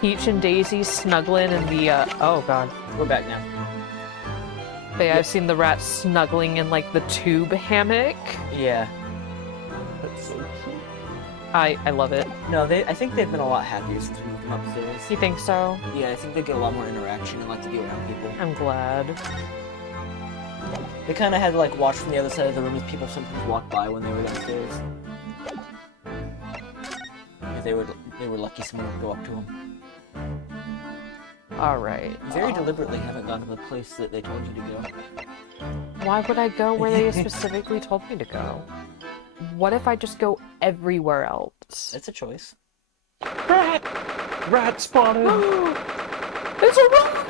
Peach and Daisy snuggling in the, oh god. We're back now. But yeah, I've seen the rat snuggling in, like, the tube hammock. Yeah. That's so cute. I love it. No, I think they've been a lot happier since we moved them upstairs. You think so? Yeah, I think they get a lot more interaction and like to be around people. I'm glad. They kind of had to like watch from the other side of the room as people sometimes walked by when they were downstairs. Because they were lucky someone would go up to them. Alright. Very deliberately haven't gone to the place that they told you to go. Why would I go where they specifically told me to go? What if I just go everywhere else? That's a choice. Rat! Rat spotted! It's a rat!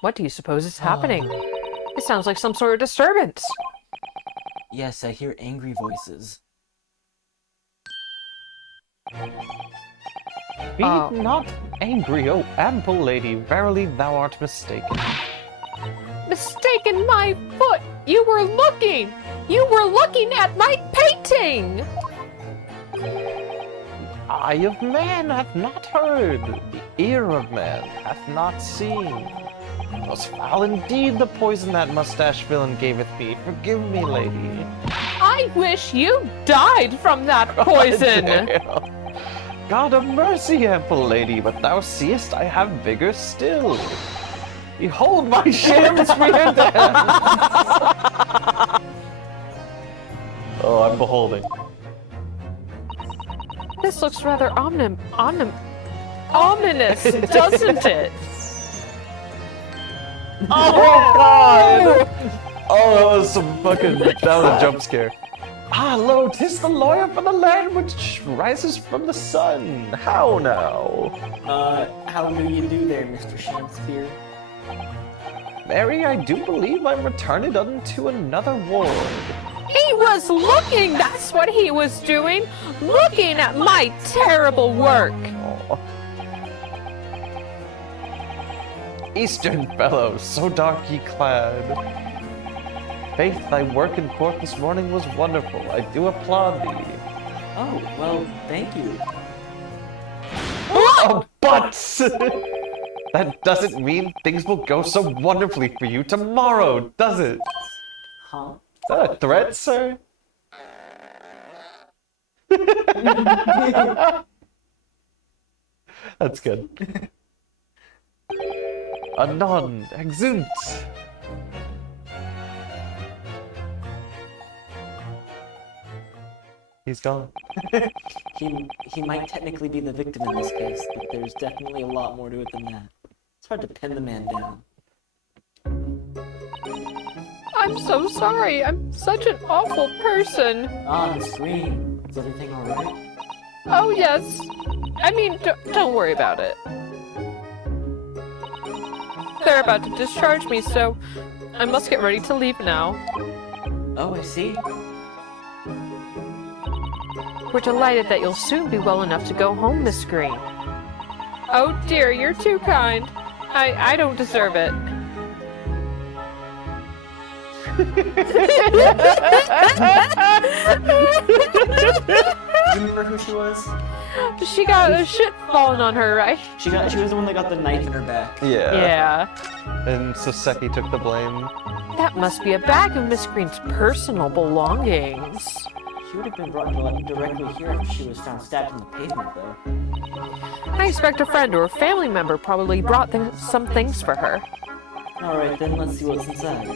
What do you suppose is happening? It sounds like some sort of disturbance. Yes, I hear angry voices. Be not angry, O ample lady, verily thou art mistaken. Mistaken my foot! You were looking! You were looking at my painting! Eye of man hath not heard, the ear of man hath not seen. Was foul indeed the poison that mustache villain gaveth me. Forgive me, lady. I wish you died from that poison! God of mercy, ample lady, but thou seest I have vigor still. Behold my sham spear dance! Oh, I'm beholding. This looks rather ominous, doesn't it? Oh god! Oh, that was a jump scare. Ah, lo, 'tis the lawyer for the land which rises from the sun. How now? How do you do there, Mr. Shakespeare? Mary, I do believe I'm returned unto another world. He was looking, that's what he was doing, looking at my terrible work. Oh. Eastern fellow, so darkly clad. Faith, thy work in court this morning was wonderful. I do applaud thee. Oh, well, thank you. Oh, but that doesn't mean things will go so wonderfully for you tomorrow, does it? Huh? Is that a threat, sir? That's good. Anon, exunt. He's gone. He might technically be the victim in this case, but there's definitely a lot more to it than that. It's hard to pin the man down. I'm so sorry, I'm such an awful person. On the screen. Is everything alright? Oh yes, I mean, don't worry about it. They're about to discharge me, so I must get ready to leave now. Oh, I see. We're delighted that you'll soon be well enough to go home, Miss Green. Oh dear, you're too kind. I don't deserve it. Do you remember who she was? She got a shit falling on her, right? She was the one that got the knife in her back. Yeah. Yeah. And Soseki took the blame. That must be a bag of Miss Green's personal belongings. She would have been brought directly here if she was found stabbed in the pavement, though. I expect a friend or a family member probably brought some things for her. Alright then, let's see what's inside.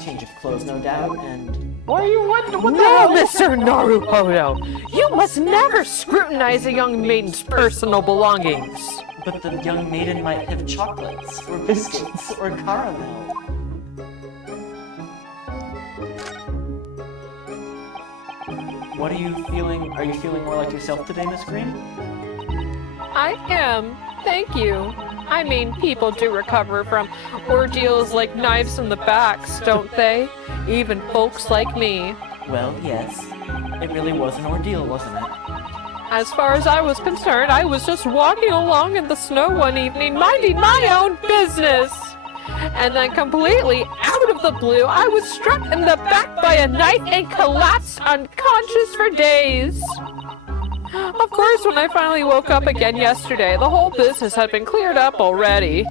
Change of clothes, no doubt, and... What the No, Mr. Naruhodo! You must never scrutinize a young maiden's personal belongings! But the young maiden might have chocolates, or biscuits, or caramel. What are you feeling? Are you feeling more like yourself today, Miss Green? I am. Thank you. I mean, people do recover from ordeals like knives in the backs, don't they? Even folks like me. Well, yes. It really was an ordeal, wasn't it? As far as I was concerned, I was just walking along in the snow one evening, minding my own business. And then completely out of the the blue, I was struck in the back by a knife and collapsed unconscious for days. Of course, when I finally woke up again yesterday, the whole business had been cleared up already.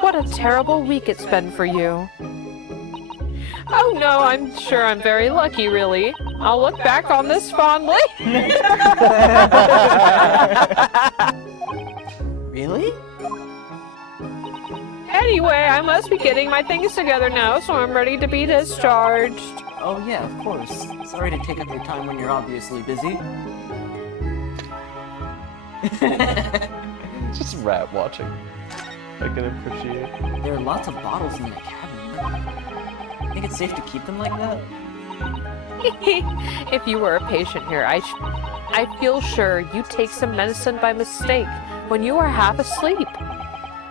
What a terrible week it's been for you. Oh no, I'm sure I'm very lucky, really. I'll look back on this fondly. Really? Anyway, I must be getting my things together now, so I'm ready to be discharged. Oh yeah, of course. Sorry to take up your time when you're obviously busy. Just rat watching. I can appreciate. There are lots of bottles in that cabinet. Think it's safe to keep them like that? If you were a patient here, I feel sure you take some medicine by mistake when you are half asleep.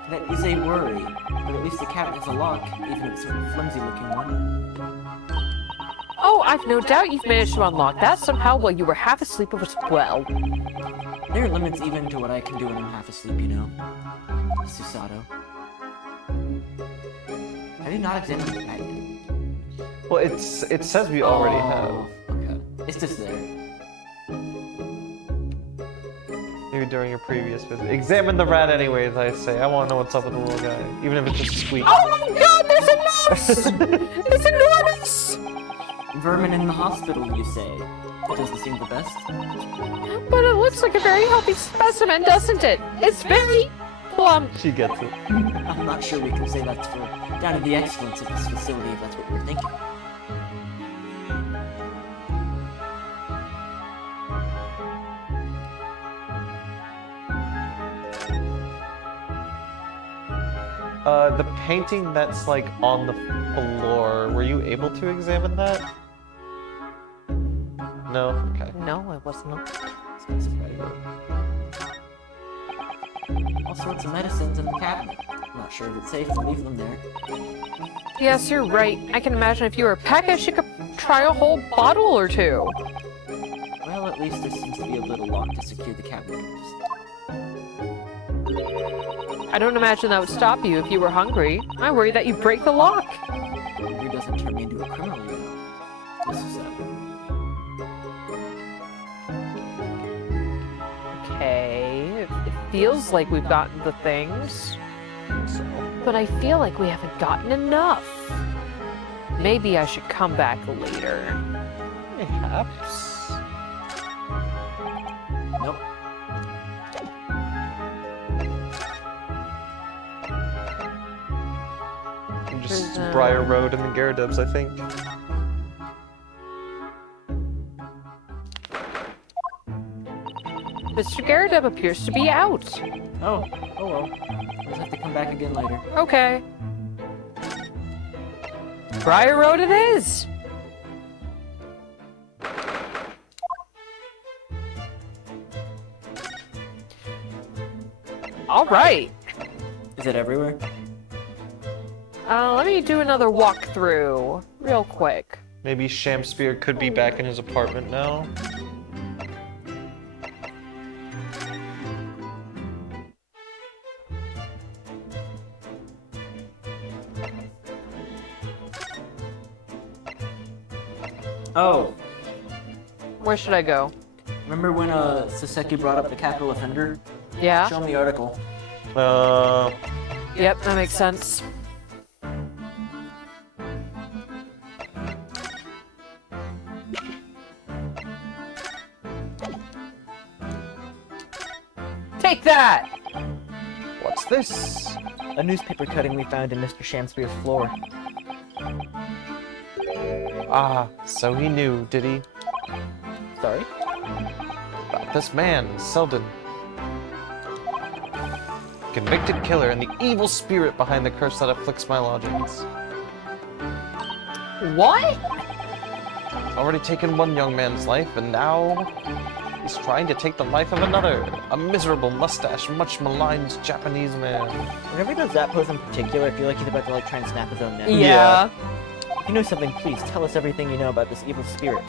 That is a worry, but at least the cabinet has a lock, even if it's a flimsy-looking one. Oh, I've no doubt you've managed to unlock that somehow while you were half asleep as well. There are limits even to what I can do when I'm half asleep, you know. Susato. Have you not examined the bag yet? Well, it says we already have. Okay. It's just there. Maybe during your previous visit. Examine the rat anyways, I say. I want to know what's up with the little guy. Even if it's just a squeak. Oh my god, there's a mouse! It's enormous! Vermin in the hospital, you say? It doesn't seem the best. But it looks like a very healthy specimen, doesn't it? It's very plump. She gets it. I'm not sure we can say that's down to the excellence of this facility, if that's what you're thinking. The painting that's like on the floor, were you able to examine that? No? Okay. No, I wasn't. All sorts of medicines in the cabinet. I'm not sure if it's safe to leave them there. Yes, you're right. I can imagine if you were peckish, you could try a whole bottle or two. Well, at least there seems to be a little lock to secure the cabinet doors. I don't imagine that would stop you if you were hungry. I worry that you break the lock. Hungry doesn't turn me into a criminal, you know. Just so. Okay, it feels like we've gotten the things. But I feel like we haven't gotten enough. Maybe I should come back later. Perhaps. Nope. Just Briar Road and the Gyarados, I think. Mr. Gyarados appears to be out. Oh well. We'll have to come back again later. Okay. Briar Road it is. All right. Is it everywhere? Let me do another walkthrough real quick. Maybe Shamspear could be back in his apartment now. Oh, Where should I go? remember when Saseki brought up the capital offender? Yeah? Show him the article. Yep, that makes sense. Take that! What's this? A newspaper cutting we found in Mr. Shamspear's floor. Ah, so he knew, did he? Sorry? About this man, Selden. Convicted killer and the evil spirit behind the curse that afflicts my lodgings. What? Already taken one young man's life, and now he's trying to take the life of another. A miserable mustache, much maligned Japanese man. Whenever he does that pose in particular, I feel like he's about to try and snap his own neck. Yeah. If you know something, please tell us everything you know about this evil spirit.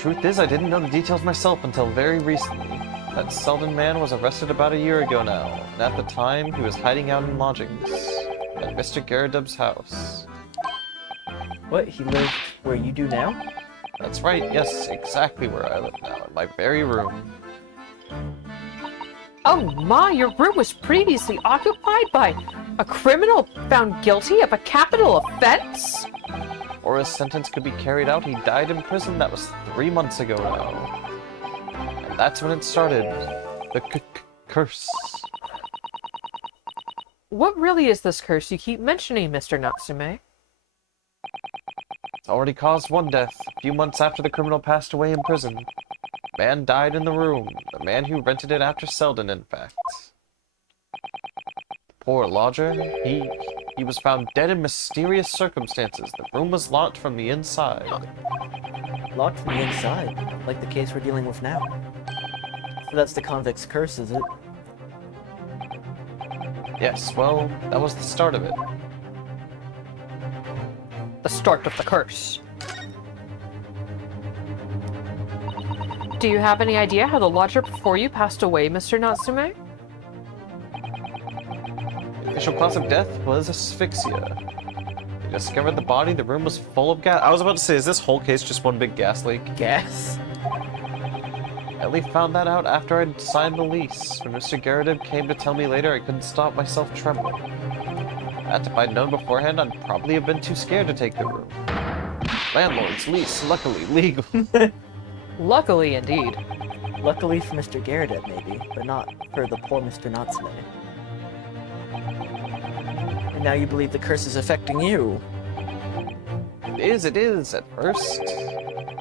Truth is, I didn't know the details myself until very recently. That Selden man was arrested about a year ago now, and at the time, he was hiding out in lodgings at Mr. Garridub's house. What, he lived where you do now? That's right, yes, exactly where I live now, in my very room. Oh my, your room was previously occupied by a criminal found guilty of a capital offense? Before his sentence could be carried out, he died in prison. That was 3 months ago now. And that's when it started. The curse. What really is this curse you keep mentioning, Mr. Natsume? It's already caused one death, a few months after the criminal passed away in prison. A man died in the room. The man who rented it after Selden, in fact. Poor lodger, he was found dead in mysterious circumstances. The room was locked from the inside. Locked from the inside, like the case we're dealing with now. So that's the convict's curse, is it? Yes, well, that was the start of it. The start of the curse. Do you have any idea how the lodger before you passed away, Mr. Natsume? The official cause of death was asphyxia. They discovered the body, the room was full of gas. I was about to say, is this whole case just one big gas leak? Gas? I only found that out after I'd signed the lease. When Mr. Garridub came to tell me later, I couldn't stop myself trembling. That if I'd known beforehand, I'd probably have been too scared to take the room. Landlord's lease, luckily legal. Luckily, indeed. Luckily for Mr. Garridub, maybe, but not for the poor Mr. Natsume. And now you believe the curse is affecting you. It is, at first.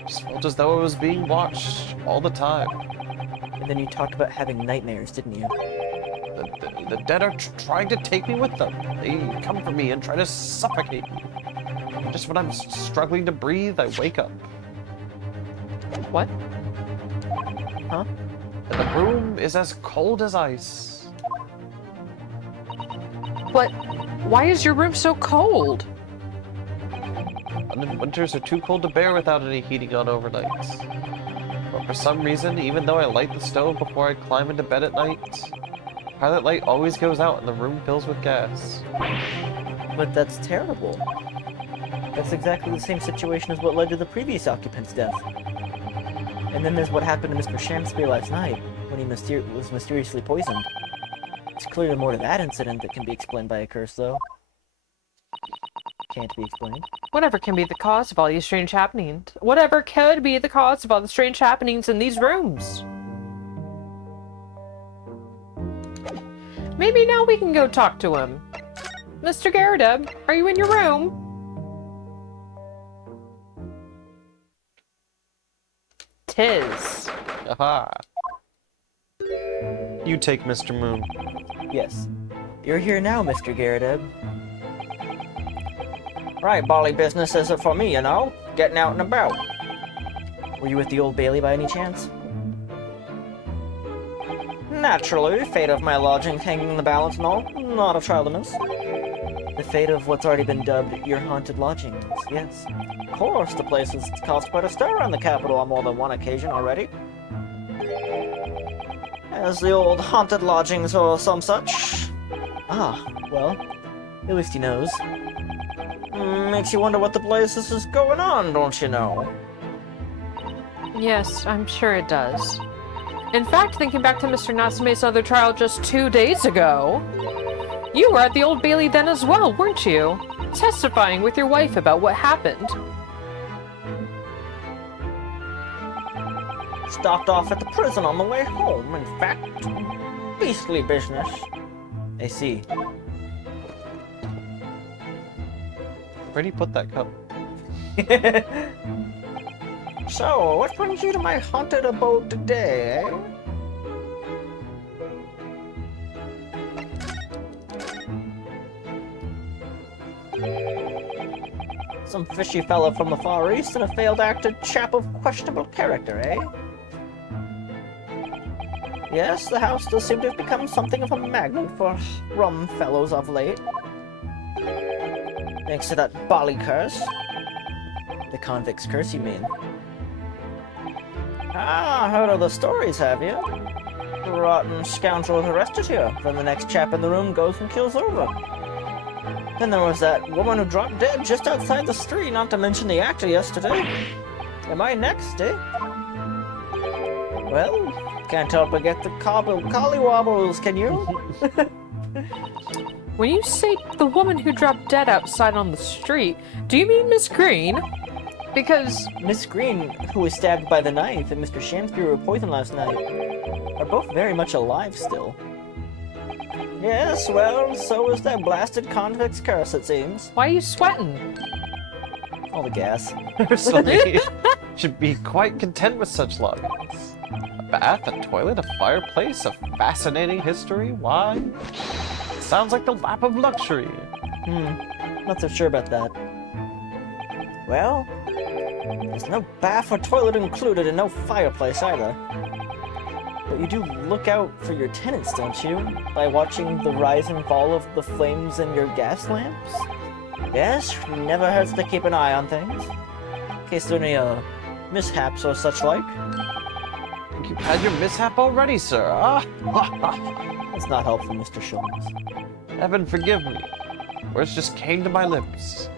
Just felt as though I was being watched all the time. And then you talked about having nightmares, didn't you? The dead are trying to take me with them. They come for me and try to suffocate me. Just when I'm struggling to breathe, I wake up. What? Huh? And the room is as cold as ice. But why is your room so cold? And winters are too cold to bear without any heating on overnights. But for some reason, even though I light the stove before I climb into bed at night, pilot light always goes out and the room fills with gas. But that's terrible. That's exactly the same situation as what led to the previous occupant's death. And then there's what happened to Mr. Shamspeare last night, when he was mysteriously poisoned. It's clearly more to that incident that can be explained by a curse, though. Can't be explained. Whatever can be the cause of all these strange happenings? Whatever could be the cause of all the strange happenings in these rooms? Maybe now we can go talk to him. Mr. Garridub, are you in your room? Tis. Aha. You take Mr. Moon. Yes. You're here now, Mr. Garridub. Right, bally business is it for me, you know? Getting out and about. Were you at the Old Bailey by any chance? Naturally, fate of my lodging hanging in the balance and all. Not a child amiss. The fate of what's already been dubbed your haunted lodgings, yes. Of course, the place has caused quite a stir in the capital on more than one occasion already. As the old haunted lodgings or some such. Ah, well, at least he knows. Makes you wonder what the place is going on, don't you know? Yes, I'm sure it does. In fact, thinking back to Mr. Natsume's other trial just 2 days ago, you were at the Old Bailey then as well, weren't you? Testifying with your wife about what happened. Stopped off at the prison on the way home, in fact. Beastly business. I see. Where do you put that cup? So, what brings you to my haunted abode today, eh? Some fishy fella from the Far East and a failed acted chap of questionable character, eh? Yes, the house does seem to have become something of a magnet for rum fellows of late. Thanks to that bally curse. The convict's curse, you mean? Ah, heard of the stories, have you? The rotten scoundrel arrested here. Then the next chap in the room goes and kills over. Then there was that woman who dropped dead just outside the street, not to mention the actor yesterday. Am I next, eh? Well, can't help but get the collywobbles, can you? When you say the woman who dropped dead outside on the street, do you mean Miss Green? Because Miss Green, who was stabbed by the knife, and Mr. Shamsbury were poisoned last night, are both very much alive still. Yes, well, so is that blasted convict's curse, it seems. why are you sweating? All the gas. Personally, should be quite content with such luck. A bath, a toilet, a fireplace, a fascinating history. Why? Sounds like the lap of luxury. Not so sure about that. Well, there's no bath or toilet included and no fireplace either. But you do look out for your tenants, don't you? By watching the rise and fall of the flames in your gas lamps? Yes, never hurts to keep an eye on things. In case there are any, mishaps or such like. You've had your mishap already, sir. Ah, That's not helpful, Mr. Sholmes. heaven forgive me. Words just came to my lips.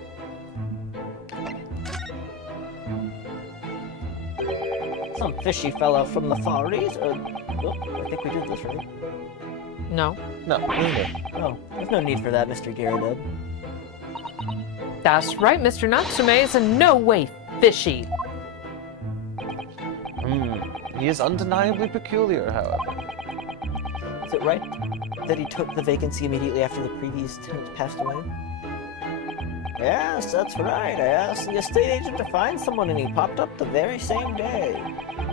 Some fishy fellow from the Far East, I think we did this, right? No. No, neither. Oh, there's no need for that, Mr. Gyarados. That's right, Mr. Natsume is in no way fishy. He is undeniably peculiar, however. Is it right that he took the vacancy immediately after the previous tenants passed away? Yes, that's right. I asked the estate agent to find someone and he popped up the very same day.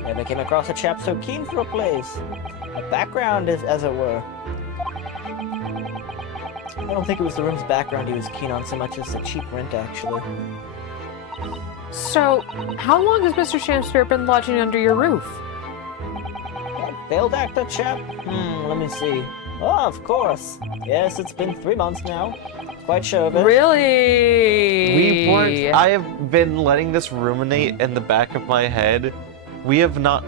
Never came across a chap so keen for a place. A background, as it were. I don't think it was the room's background he was keen on so much as the cheap rent, actually. So, how long has Mr. Shamspeare been lodging under your roof? That failed actor chap? Let me see. Oh, of course. Yes, it's been 3 months now. Quite sure of it. Really? I have been letting this ruminate in the back of my head. We have not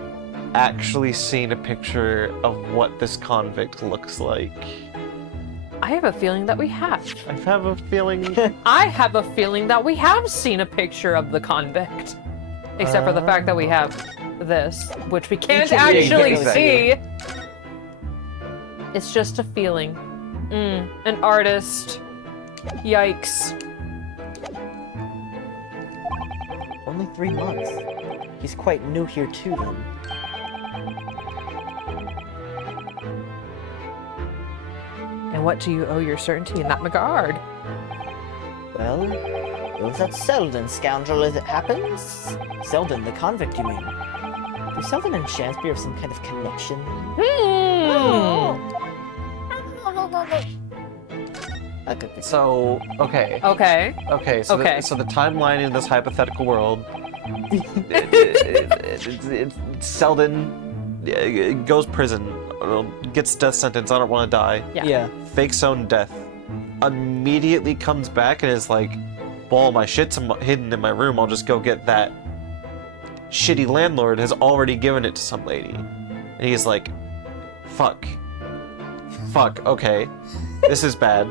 actually seen a picture of what this convict looks like. I have a feeling that we have. I have a feeling. I have a feeling that we have seen a picture of the convict. Except for the fact that we have this, which we can't actually see. It's just a feeling. An artist. Yikes. Only 3 months. He's quite new here too, then. And what do you owe your certainty in that regard? Well, it was that Selden scoundrel as it happens. Selden, the convict, you mean? Do Selden and Shamsbury have some kind of connection? That could be. So, okay. Okay. Okay, so, Okay. so the timeline in this hypothetical world, Selden goes prison, gets death sentence, I don't want to die, Yeah. fakes own death, immediately comes back and is like, well, my shit's hidden in my room, I'll just go get that. Shitty landlord has already given it to some lady. And he's like, fuck, okay, this is bad.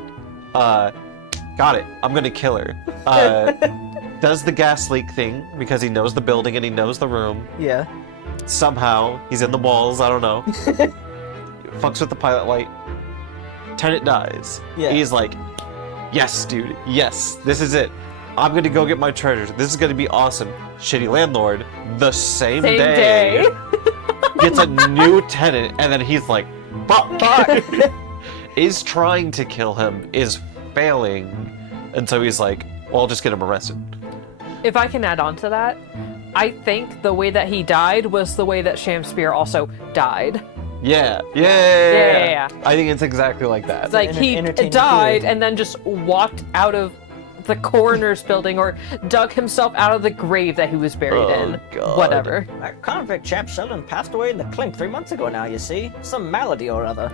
Got it, I'm gonna kill her. Does the gas leak thing, because he knows the building and he knows the room. Yeah. Somehow, he's in the walls, I don't know. Fucks with the pilot light. Tenant dies. Yeah. He's like, yes, dude, yes, this is it. I'm gonna go get my treasures. This is gonna be awesome. Shitty landlord, the same day, gets a new tenant, and then he's like, fuck. Is trying to kill him, is failing, and so he's like, well, I'll just get him arrested. If I can add on to that, I think the way that he died was the way that Shamspeare also died. Yeah. I think it's exactly like that. It's like he entertaining died kid. and then just walked out of the coroner's building or dug himself out of the grave that he was buried in. God. Whatever. That convict chap Sheldon passed away in the clink 3 months ago now, you see. Some malady or other.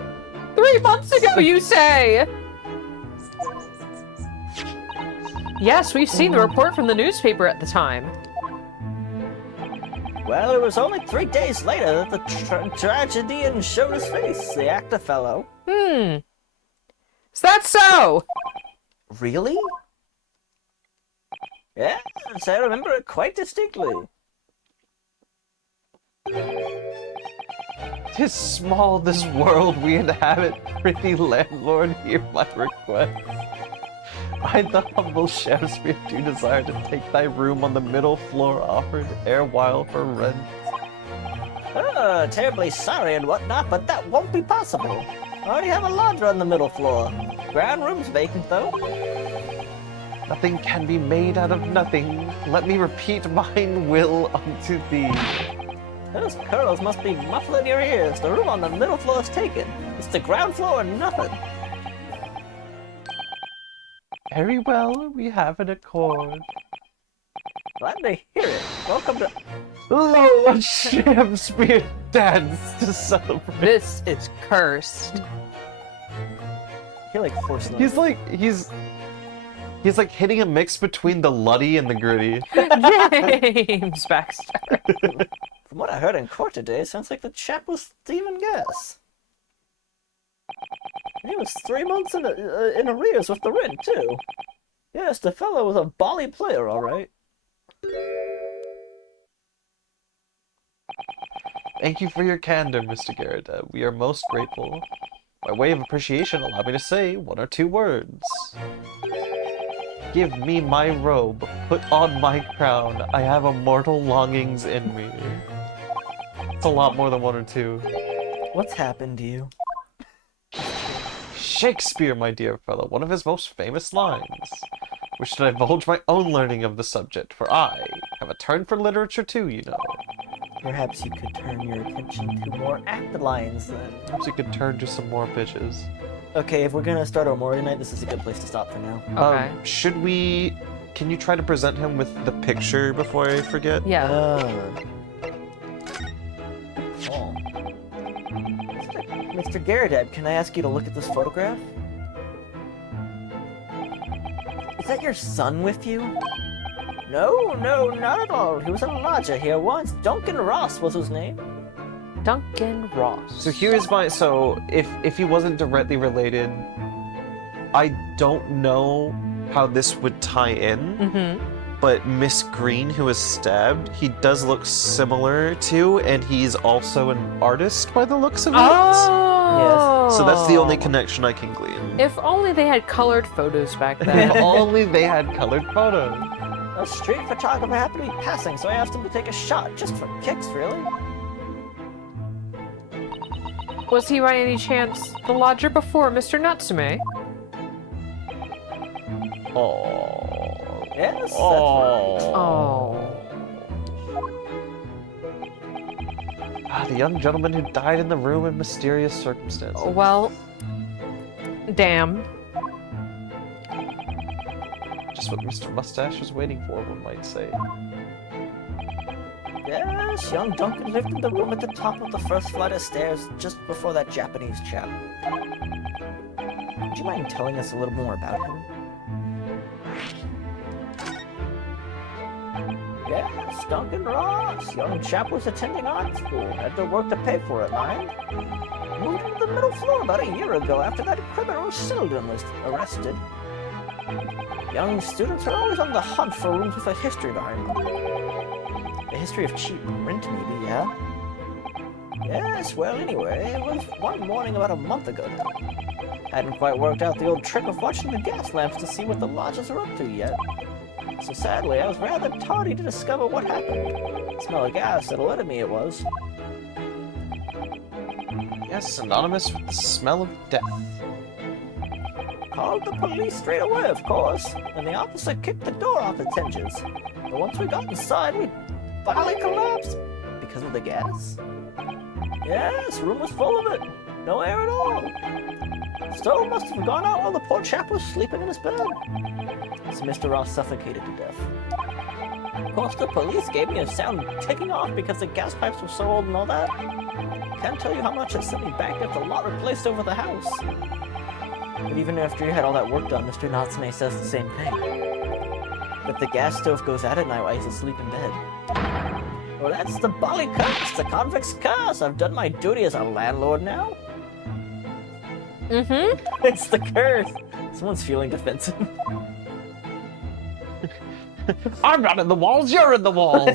3 months ago, you say? Yes, we've seen the report from the newspaper at the time. Well, it was only 3 days later that the tragedian showed his face, the actor fellow. Is that so? Really? Yes, I remember it quite distinctly. 'Tis small this world we inhabit, prithee landlord, hear my request. I, the humble Shakespeare, do desire to take thy room on the middle floor offered erewhile for rent. Oh, terribly sorry and whatnot, but that won't be possible. I already have a lodger on the middle floor. Ground room's vacant, though. Nothing can be made out of nothing. Let me repeat mine will unto thee. Those curls must be muffling your ears. The room on the middle floor is taken. It's the ground floor or nothing. Very well, we have an accord. Glad to hear it. Welcome to... Lo, a Shakespeare dance to celebrate. This is cursed. You're like forcing He's like hitting a mix between the Luddy and the Gritty. James Baxter. From what I heard in court today, it sounds like the chap was Stephen Guess. He was 3 months in arrears with the rent, too. Yes, the fellow was a bally player, all right. Thank you for your candor, Mr. Garrett. We are most grateful. By way of appreciation, allow me to say 1 or 2 words. Give me my robe, put on my crown. I have immortal longings in me. It's a lot more than 1 or 2. What's happened to you? Shakespeare, my dear fellow, one of his most famous lines. Wish to divulge my own learning of the subject, for I have a turn for literature too, you know. Perhaps you could turn your attention to more acted lines, then. Perhaps you could turn to some more bitches. Okay, if we're gonna start our Mori night, this is a good place to stop for now. Okay. Should we... Can you try to present him with the picture before I forget? Yeah. Oh. Mr. Garrideb, can I ask you to look at this photograph? Is that your son with you? No, not at all. He was a lodger here once. Duncan Ross was his name. Duncan Ross. So here's my... So, if he wasn't directly related, I don't know how this would tie in, but Miss Green, who was stabbed, he does look similar to, and he's also an artist by the looks of it. Oh! Yes. So that's the only connection I can glean. If only they had colored photos back If then. only they had colored photos. A street photographer happened to be passing, so I asked him to take a shot, just for kicks, really. Was he by any chance the lodger before Mr. Natsume? Oh. Yes, that's Oh. Ah, the young gentleman who died in the room in mysterious circumstances. Well, damn. Just what Mr. Mustache was waiting for, one might say. Yes, young Duncan lived in the room at the top of the first flight of stairs just before that Japanese chap. Would you mind telling us a little more about him? Yes, Duncan Ross. Young chap was attending art school. Had to work to pay for it, mind. Moved into the middle floor about a year ago after that criminal Sheldon was arrested. Young students are always on the hunt for rooms with a history behind them. A history of cheap rent, maybe, yeah? Yes, well, anyway, it was one morning about a month ago now. Hadn't quite worked out the old trick of watching the gas lamps to see what the lodgers are up to yet. So sadly, I was rather tardy to discover what happened. Smell of gas that alerted me it was. Yes, synonymous with the smell of death. Called the police straight away, of course, and the officer kicked the door off its hinges. But once we got inside, we finally collapsed because of the gas. Yes, room was full of it. No air at all. Stove must have gone out while the poor chap was sleeping in his bed. So Mr. Ross suffocated to death. Of course, the police gave me a sound ticking off because the gas pipes were so old and all that. Can't tell you how much it sent me back to get the lot replaced over the house. But even after you had all that work done, Mr. Natsume says the same thing. That the gas stove goes out at night while he's asleep in bed. Well, that's the Bali curse, the convict's curse. I've done my duty as a landlord now. Mm-hmm. It's the curse. Someone's feeling defensive. I'm not in the walls, you're in the walls!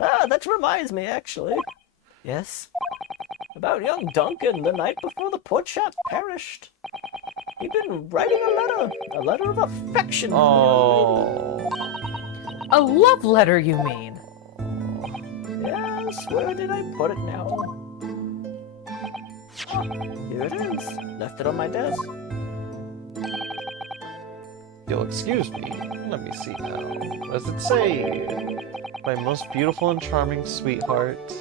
Ah, that reminds me, actually. Yes? About young Duncan the night before the poor chap perished. He'd been writing a letter of affection to the young lady. Oh. A love letter, you mean? Yes, where did I put it now? Oh, here it is. Left it on my desk. You'll excuse me. Let me see now. What does it say? My most beautiful and charming sweetheart.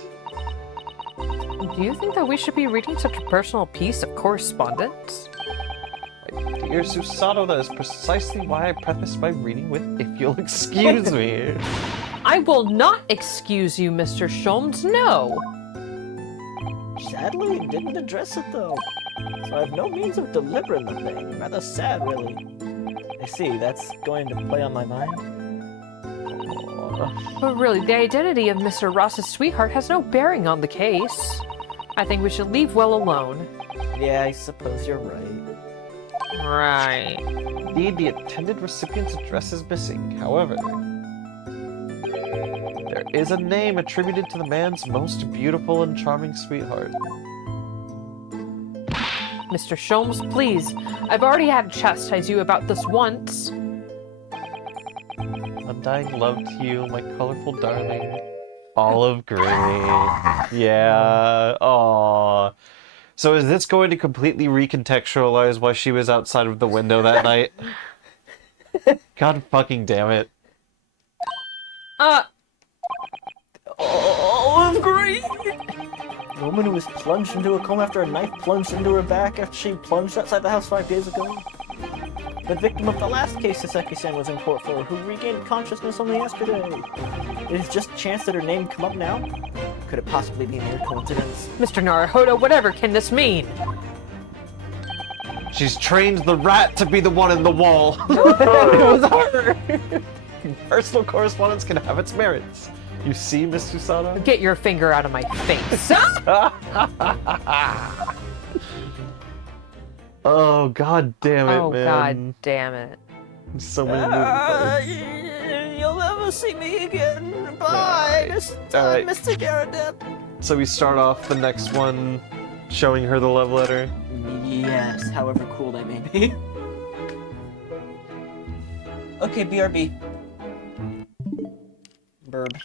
Do you think that we should be reading such a personal piece of correspondence? My dear Susato, that is precisely why I prefaced my reading with, if you'll excuse me. I will not excuse you, Mr. Sholmes, no! Sadly, he didn't address it though. So I have no means of delivering the thing. Rather sad, really. I see, that's going to play on my mind. But really, the identity of Mr. Ross's sweetheart has no bearing on the case. I think we should leave well alone. Yeah, I suppose you're right. Right. Indeed, the intended recipient's address is missing. However, there is a name attributed to the man's most beautiful and charming sweetheart. Mr. Sholmes, please. I've already had to chastise you about this once. Undying love to you, my colorful darling. Olive green. Yeah. Aww. So is this going to completely recontextualize why she was outside of the window that night? God fucking damn it. Olive green! The woman who was plunged into a coma after a knife plunged into her back after she plunged outside the house 5 days ago. The victim of the last case Saseki-san was in court for, who regained consciousness only yesterday. It is just chance that her name come up now? Could it possibly be a mere coincidence? Mr. Naruhodo, whatever can this mean? She's trained the rat to be the one in the wall. It was her! Personal correspondence can have its merits. You see, Miss Susato? Get your finger out of my face. Oh, god damn it, Oh, man. god damn it. So many moving parts. You'll never see me again. Bye, Alright. Mr. Garrett. So we start off the next one showing her the love letter. Yes, however cool that may be. Okay, BRB. Burb.